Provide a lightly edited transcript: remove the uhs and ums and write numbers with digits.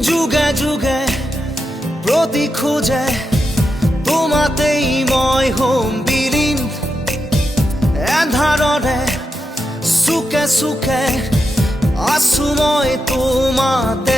যুগে যুগে প্ৰতি খোজে তোমাতেই মই হ'ম বিলীন এন্ধাৰৰে চুকে চুকে আছো মই তোমাতে